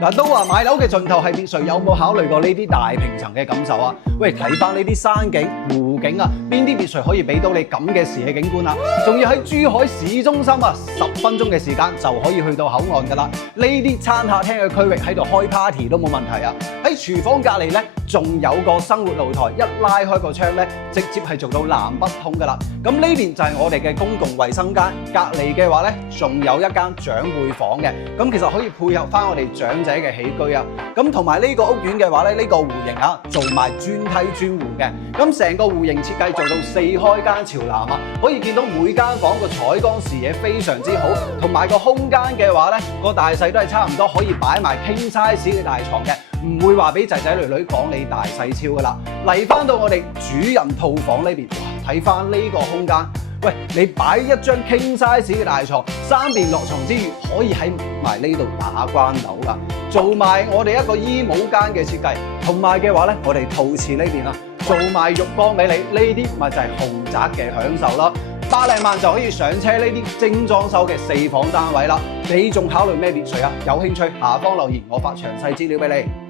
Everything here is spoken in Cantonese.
嗱，都話買樓嘅盡頭係別墅，有冇考慮過呢啲大平層嘅感受啊？喂，睇翻呢啲山景、湖景啊，邊啲別墅可以俾到你咁嘅視野景觀啊？仲要喺珠海市中心啊，10分鐘嘅時間就可以去到口岸㗎啦。呢啲餐客廳嘅區域喺度開 party 都冇問題啊！喺廚房隔離咧，仲有個生活露台，一拉開個窗咧，直接係做到南北通㗎啦。咁呢邊就係我哋嘅公共衛生間，隔離嘅話咧，仲有一間長輩房嘅。咁其實可以配合翻我哋長者嘅起居啊。咁同埋呢個屋苑嘅話咧，呢個戶型啊，做埋專梯專戶嘅。咁成個戶型設計做到4開間朝南啊，可以見到每間房個採光視野非常之好，同埋個空間嘅話咧，個大細都係差唔多，可以擺埋 king size 嘅大床嘅。唔會話俾仔仔女女講你大細超噶啦。嚟翻到我哋主人套房呢邊，哇！睇翻呢個空間，喂，你擺一張 king size 嘅大床，3邊落床之餘，可以喺埋呢度打關鬥噶，做埋我哋一個衣帽間嘅設計，同埋嘅話咧，我哋套廁呢邊啊，做埋浴缸俾你，呢啲咪就係豪宅嘅享受咯。100零萬就可以上車呢啲精裝修嘅4房單位啦。你仲考慮咩別墅啊？有興趣下方留言，我發詳細資料俾你。